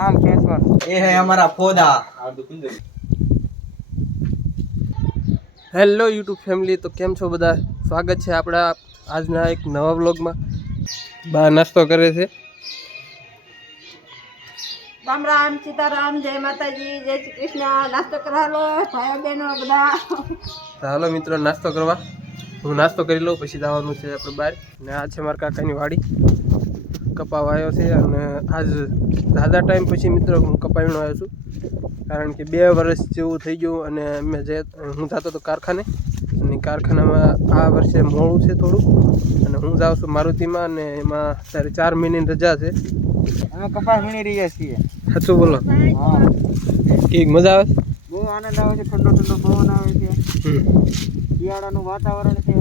आम खेचवान ये है हमारा पौधा। હેલો યુટ્યુબ ફેમિલી, તો કેમ છો બધા? સ્વાગત છે આપણા આજના એક નવા વ્લોગમાં. બા નાસ્તો કરે છે. રામ રામ, સીતારામ, જય માતાજી, જય શ્રી કૃષ્ણ. નાસ્તો કરવા લો ભાઈઓ બહેનો બધા. તો હાલો મિત્રો નાસ્તો કરવા. હું નાસ્તો કરી લઉં, પછી જવાનું છે આપણે બહાર. ને આ છે મારા કાકાની વાડી. કપા વાયો છે અને આજ દાદા ટાઈમ પછી મિત્રો હું કપાવીનો આવ્યો છું. કારણ કે 2 વર્ષ જેવું થઈ ગયું અને હું જતો હતો કારખાને, અને કારખાનામાં આ વર્ષે મોડું છે થોડું, અને હું જાઉં છું મારુતિમાં, અને એમાં અત્યારે 4 મહિનાની રજા છે. અમે કપાસ વીણી રહ્યા છીએ. સાચું બોલો? હા, કેવી મજા આવે? બહુ આનંદ આવે છે. ઠંડો ઠંડો પવન આવે છે. શિયાળાનું વાતાવરણ છે.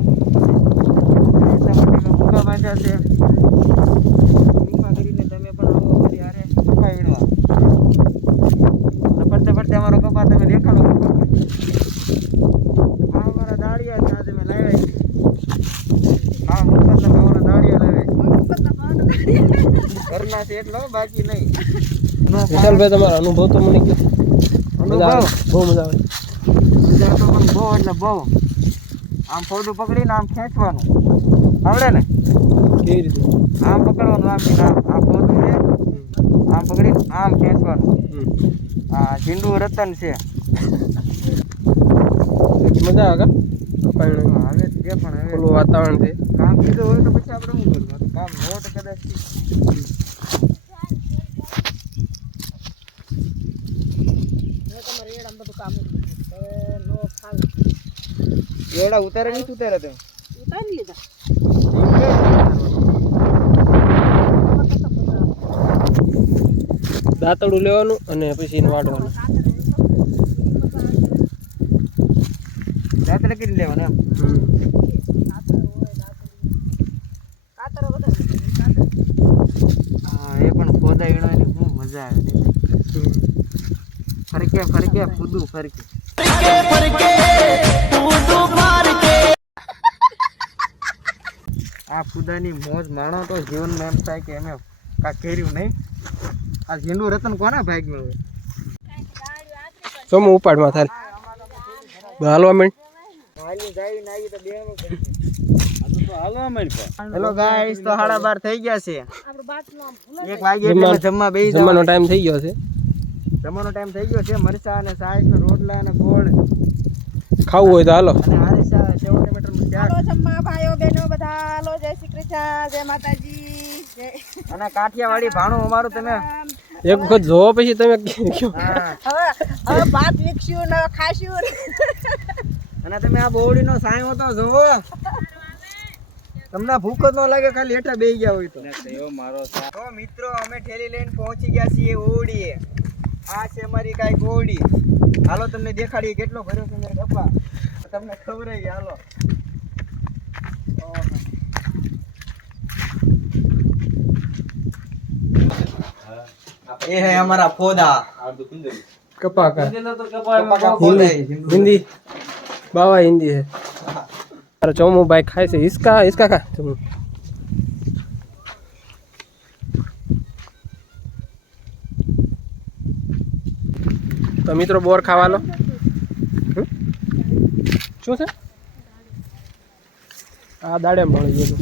એટલા માટે મેં ભૂકા બાંધ્યા છે. ભૂકા કરીને તમે પણ આવો મારી હારે કપા વીણવા. ફરતે ફરતે અમારો કપા તમે દેખાડો. આ અમારા દાળિયા છે, આજે મેં લાવ્યા છે. હા, મુફતના ભાવના દાળિયા લાવ્યા છે. ઘરના છે એટલો, બાકી નહીં. વિશાલભાઈ, તમારો અનુભવ તો મને કહો. અનુભવ બહુ મજા આવે. મજા તો પણ બહુ એટલે બહુ. આમ ફોડું પકડીને આમ ખેંચવાનું આવડે ને? કેવી રીતે? આમ પકડવાનું, આમ આ ફોડું છે, આમ પકડીને આમ ખેંચવાનું. હા, ઝીંડું રતન છે. મજા આવે કા કપાયણ? હવે જે પણ હવે ખુલ્લું વાતાવરણ છે. કામ કીધું હોય તો પછી આપણે શું કરવું? કામ નોટ કદાચ એવડા ઉતારે નહીં ઉતારે તમે ઉતારી લીધા. દાંતડું લેવાનું અને પછી એને વાળવાનું. દાંતડે કરી લેવાનું એમ. હા, એ પણ ખોદા વીણવાની શું મજા આવે ને. ફરકે ફરકે કૂદું ફરકે. આ ખુદાની મોજ માણો તો જીવનમાં એમ થાય કે એને કાંઈ કર્યું નહીં. આ ઝીંડું રતન કોના ભાગ્યું હોય? સોમું ઉપાડમાં થાય. હાલવા માંડ. હેલો ગાઈસ, તો 12:30 થઈ ગયા છે. 1 વાગે એટલે જમવા બેસી જમવાનો ટાઈમ થઈ ગયો છે. જમવાનો ટાઈમ થઈ ગયો છે. મરચા અને સાસ ને રોટલા અને ગોળ ખાવું હોય તો હાલો. અને હારે સેવ ટમેટરનું શાક. હાલો જમવા ભાઈઓ બહેનો બધા. હાલો, જય શ્રી કૃષ્ણ, જય માતાજી, જય. અને કાઠિયાવાડી ભાણું અમારું તમે એક વખત જોવો પછી તમે કહો. હા. હવે ભાત વિકસ્યું ને ખાસ્યું. અને તમે આ બોવડીનો સાયો તો જોવો. તમને ભૂખ જ ન લાગે ખાલી હેઠા બેસી ગયા હોય તો. તો મિત્રો, અમે ઠેલી લઈને પહોંચી ગયા છીએ ઓવડીએ. આ છે અમારી કાંઈ ઓવડી. હાલો તમને દેખાડીએ કેટલો ભર્યો છે મેં કપા. તમને ખબર હે. હાલો. ये है हमारा पौधा। कपा का हिंदी हिंदी बाबा हिंदी है. अरे चोमू भाई खाए से इसका खा चोमू. तो मित्रों बोर खावा लो. શું છે આ દાડે મળી ગયું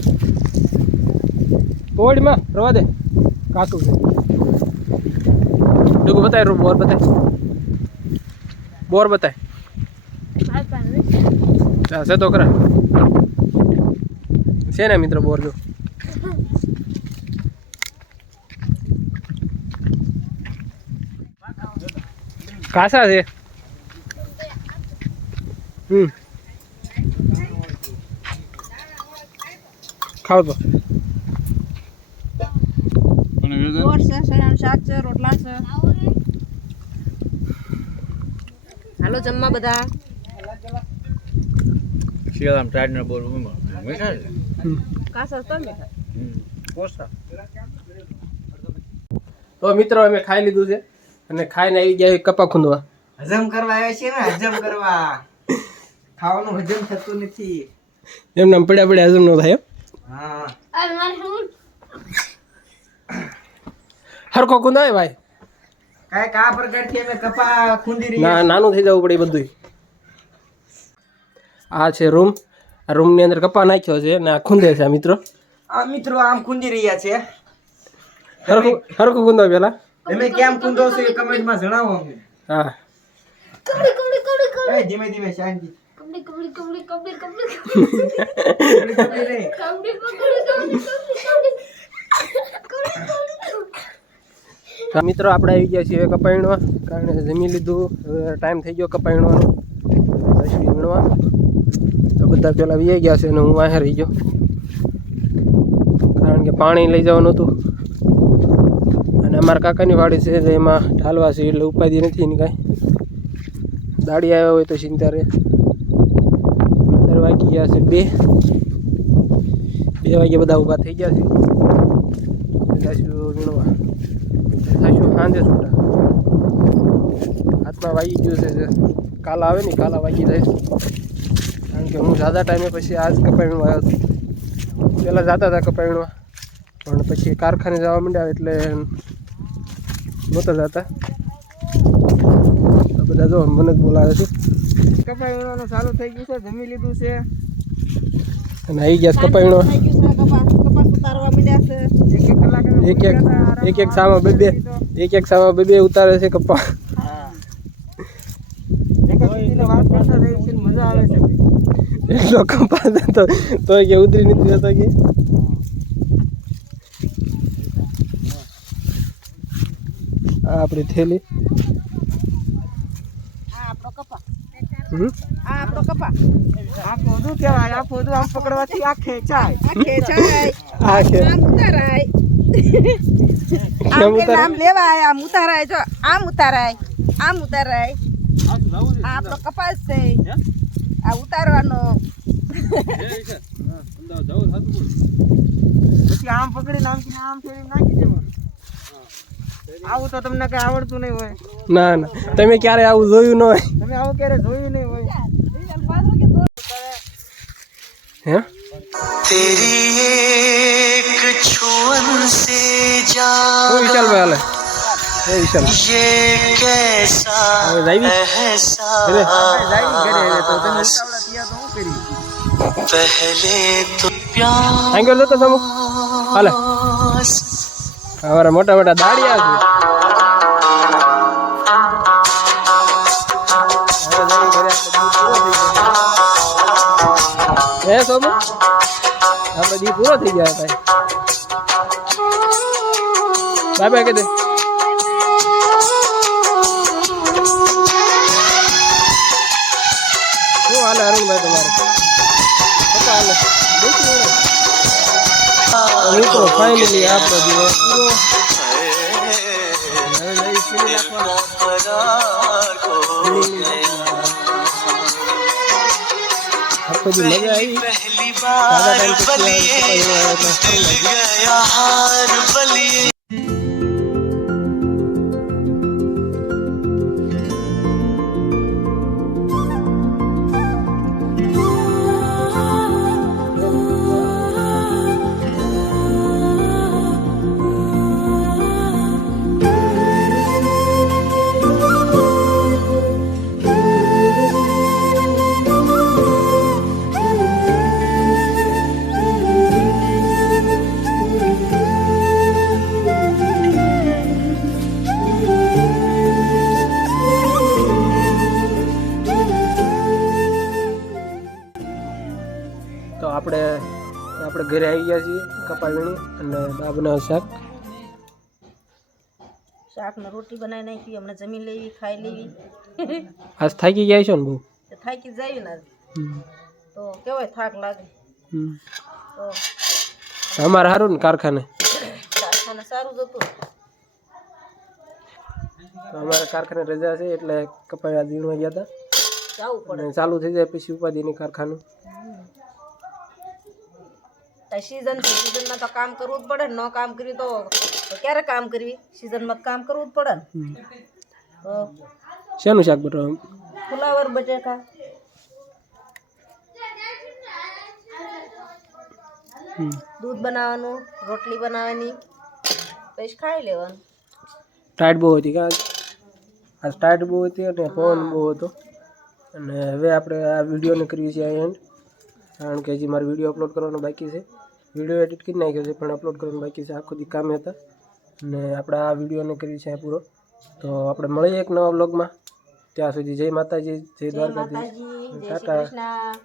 ઓડીમાં રવા દે કાચું છે. ડુગુ બતાય બોર બતાય છે તો ખરા છે ને મિત્રો બોર જો. કાસા છે. ખાવ તો ગોળ છે, સણાનું શાક છે, રોટલા છે. હાલો જમવા બધા. શિયાળામાં ટાઈડનો બોર કાસા તો મીઠા. કોસા. તો મિત્રો અમે ખાઈ લીધું છે અને ખાઈને આવી ગયા કપા ખૂંદવા. હજમ કરવા આવ્યા છીએ ને, હજમ કરવા. ખાવાનું હજમ થતું નથી. એમ નામ પડ્યા હજમ ન થાય. હા, હરખો કુંદાય ભાઈ. કાંઈક આ પ્રકારથી અમે કપા ખૂંદી રહ્યા ના નાનું થઈ જવું પડે એ બધું. આ છે રૂમ. આ રૂમની અંદર કપા નાખ્યો છે ને આ ખૂંદે છે આ મિત્રો. આ મિત્રો આમ ખૂંદી રહ્યા છે. હરખું ખૂંદો પેલા. તમે કેમ ખૂંદો છો એ કમેન્ટમાં જણાવો અમને. હા એ ધીમે ધીમે શાંતિ. તો મિત્રો આપણે આવી ગયા છીએ કપા વીણવા, કારણ કે જમી લીધું. હવે ટાઈમ થઈ ગયો કપા વીણવાનો, પછી વીણવા. તો બધા પેલા વી ગયા છે અને હું વાહે રહી ગયો, કારણ કે પાણી લઈ જવાનું હતું. અને અમારા કાકાની વાડી છે એમાં ઢાલવા છે એટલે ઉપાધિ નથી એની કાંઈ. દાડી આવ્યો હોય તો ચિંતા રહે. 15 વાગી ગયા છે, 2 વાગે બધા ઊભા થઈ ગયા છે. જઈશું વીણવા, થઈશું સાંજે છૂટા. હાથમાં વાગી ગયું છે, કાલા આવે ને કાલા વાગી જાય. કારણ કે હું જ્યાદા ટાઈમે પછી આજ કપા વીણવા આવ્યો હતો. પહેલાં જતા હતા કપા વીણવા, પણ પછી કારખાને જવા માંડ્યા એટલે નહોતા જતા. તો બધા જો મને જ બોલાવે છે. કપા વીણવાનું ચાલુ થઈ ગયું છે, જમી લીધું છે. અને આવી ગયા કપા વીણવા. કપાસ ઉતારવા માંડ્યા છે. એક સામાં બે ઉતારે છે કપા. મજા આવે છે. એટલો કપાસ હતો તો કે ઉતરી નથી જતો કે. આ આપણી થેલી. આ આપણો કપા. હમ આ આપણો કપા. આ ફોદું કહેવાય. આ ફોદું આમ પકડવાથી આ ખેંચાય. આ ખેંચાય. આ છે આમ ઉતારાય. આમ કે નામ લેવાય, આમ ઉતારાય. જો આમ ઉતારાય, આમ ઉતારાય. આ આપણો કપાસ છે, આ ઉતારવાનો. પછી આમ પકડીને આમ ફેરી નાખી દેવાનું. આવું તો તમને કઈ આવડતું નહીં હોય. ના ના, તમે ક્યારે આવું જોયું ન હોય. તમે આવું ક્યારે જોયું નહીં હોય. હે तेरी एक छुअन से હું વિશાલ ભાઈ હાલે. એ વિશાલ ये कैसा હવે જાવી एहसास पहले तो प्यार આંગર જતો સમો હાલે. અમારા મોટા મોટા દાડિયા છે. હે સોમુ, આપણે દી પૂરો થઈ ગયા ભાઈ. બાય બાય કહી દે. શું હાલે અરુણભાઈ તમારે? પપ્પા હાલે મિત્રો ફાઇનલી આપણો દિવસ પૂરો. હવે જઈ સીડી નાખવા. આખો દી મજા આવી. पहली बार बलिए दिल गया हार बलिए તો આપણે ઘરે આવી ગયા છીએ કપા વીણી અને બા બનાવે શાક. શાક ને રોટી બનાવી નાખી. હમણાં જમી લેવી, ખાઈ લેવી. આજ થાકી ગયા છો ને બહુ? થાકી જાય ને હમ. તો કેવાય થાક લાગે. હમ. તો અમારે સારું ને કારખાને? કારખાને સારું જ હતું. તો અમારે કારખાને રજા છે એટલે કપા આજ વીણવા ગયા હતા. જવું પડે. અને ચાલુ થઈ જાય પછી ઉપાધિની કારખાનું. સીઝન છે, સીઝનમાં તો કામ કરવું જ પડે ને. ન કામ કર્યું તો ક્યારે કામ કરવી? સીઝનમાં કામ કરવું જ પડે ને. હમ. તો શેનું શાક બનાવવાનું? ફુલાવર બટેકા. દૂધ બનાવવાનું, રોટલી બનાવવાની, પછી ખાઈ લેવાનું. ટાઈટ બહુ હતી કાં? આ સ્ટાર્ટ બહુ હતી અને પવન બહુ હતો. અને હવે આપણે આ વિડીયોને કરવી છે એન્ડ, કારણ કે હજી મારે વિડીયો અપલોડ કરવાનો બાકી છે. વિડીયો એડિટ કરી નાખ્યો છે પણ અપલોડ કરવાનું બાકી છે. આખો દી કામે હતા અને આપણે આ વિડીયોને કરવી છે પૂરો. તો આપણે મળીએ એક નવા વ્લોગમાં. ત્યાં સુધી જય માતાજી, જય દ્વારકાધીશ, ટાટા.